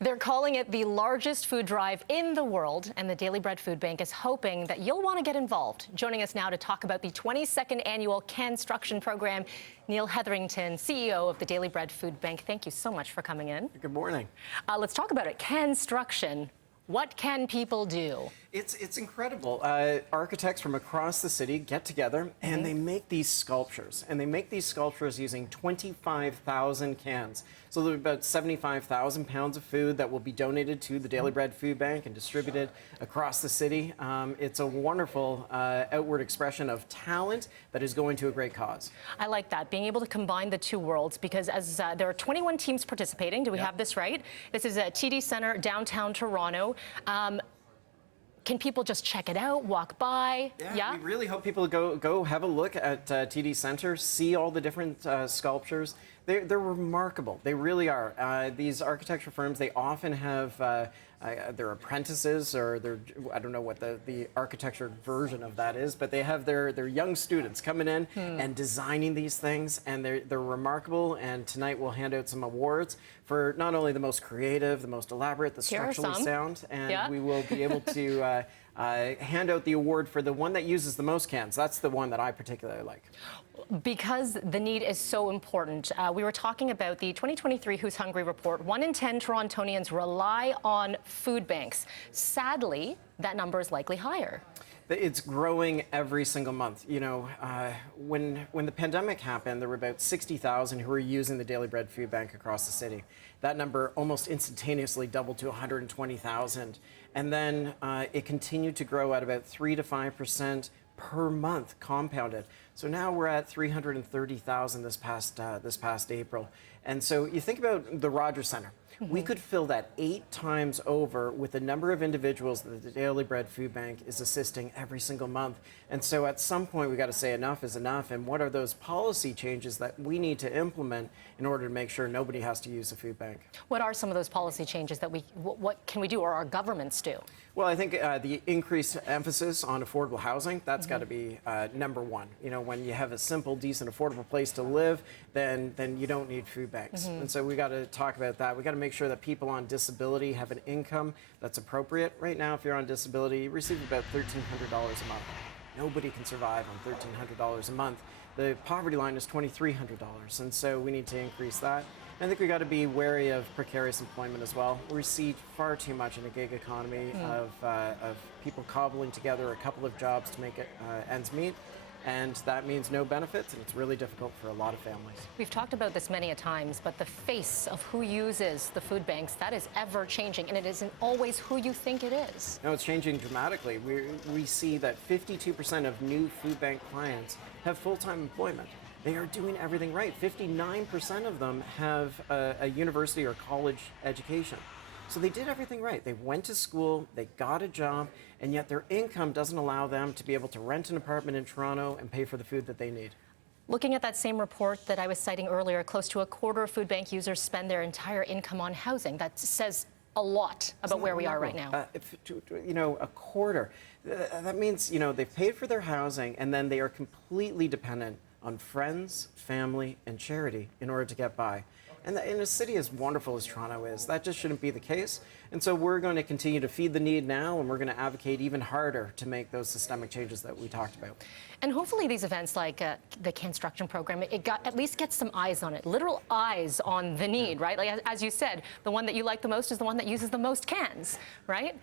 They're calling it the largest food drive in the world, and the Daily Bread Food Bank is hoping that you'll want to get involved. Joining us now to talk about the 22nd annual Canstruction program, Neil Hetherington, CEO of the Daily Bread Food Bank. Thank you so much for coming in. Good morning. Let's talk about it. Canstruction. What can people do? It's incredible. Architects from across the city get together and they make these sculptures. And they make these sculptures using 25,000 cans. So there's about 75,000 pounds of food that will be donated to the Daily Bread Food Bank and distributed across the city. It's a wonderful outward expression of talent that is going to a great cause. I like that, being able to combine the two worlds, because as there are 21 teams participating. Do we have this right? This is at TD Centre, downtown Toronto. Can people just check it out, walk by? Yeah, we really hope people go have a look at TD Centre, see all the different sculptures. They're remarkable. They really are. These architecture firms, they often have their apprentices, or I don't know what the architecture version of that is, but they have their young students coming in and designing these things, and they're remarkable. And tonight we'll hand out some awards for not only the most creative, the most elaborate, the structurally sound, and we will be able to hand out the award for the one that uses the most cans. That's the one that I particularly like. Because the need is so important. We were talking about the 2023 Who's Hungry report. 1 in 10 Torontonians rely on food banks. Sadly, that number is likely higher. It's growing every single month. You know, when the pandemic happened, there were about 60,000 who were using the Daily Bread Food Bank across the city. That number almost instantaneously doubled to 120,000. And then it continued to grow at about 3 to 5% per month compounded. So now we're at 330,000 this past April. And so you think about the Rogers Centre. We could fill that 8 times over with the number of individuals that the Daily Bread Food Bank is assisting every single month. And so at some point we got to say enough is enough, and what are those policy changes that we need to implement in order to make sure nobody has to use the food bank? What are some of those policy changes that what can we do, or our governments do? Well, I think the increased emphasis on affordable housing, that's got to be number one. You know, when you have a simple, decent, affordable place to live, then you don't need food banks. And so we got to talk about that. We got to make sure that people on disability have an income that's appropriate. Right now, if you're on disability, you receive about $1,300 a month. Nobody can survive on $1,300 a month. The poverty line is $2,300, and so we need to increase that. I think we got to be wary of precarious employment as well. We see far too much in a gig economy of people cobbling together a couple of jobs to make ends meet. And that means no benefits, and it's really difficult for a lot of families. We've talked about this many a times, but the face of who uses the food banks, that is ever changing, and it isn't always who you think it is. No, it's changing dramatically. We see that 52% of new food bank clients have full-time employment. They are doing everything right. 59% of them have a university or college education. So they did everything right. They went to school, they got a job, and yet their income doesn't allow them to be able to rent an apartment in Toronto and pay for the food that they need. Looking at that same report that I was citing earlier, close to a quarter of food bank users spend their entire income on housing. That says a lot about where we are right now. You know, a quarter. That means, you know, they've paid for their housing, and then they are completely dependent on friends, family, and charity in order to get by. And in a city as wonderful as Toronto is, that just shouldn't be the case. And so we're going to continue to feed the need now, and we're going to advocate even harder to make those systemic changes that we talked about. And hopefully these events like the Canstruction program, at least gets some eyes on it, literal eyes on the need, right? Like, as you said, the one that you like the most is the one that uses the most cans, right?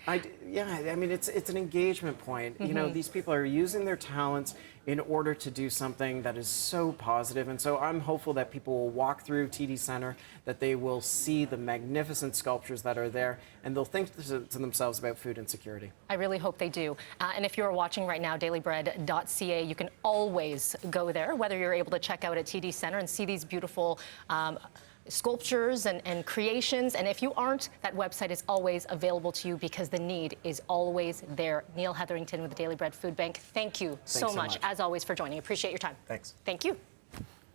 Yeah, I mean, it's an engagement point. You know, these people are using their talents in order to do something that is so positive. And so I'm hopeful that people will walk through TD Centre, that they will see the magnificent sculptures that are there, and they'll think to themselves about food insecurity. I really hope they do. And if you're watching right now, dailybread.ca, you can always go there, whether you're able to check out at TD Centre and see these beautiful sculptures and creations. And if you aren't, that website is always available to you because the need is always there. Neil Hetherington with the Daily Bread Food Bank, thank you so much, as always, for joining. Appreciate your time. Thanks. Thank you.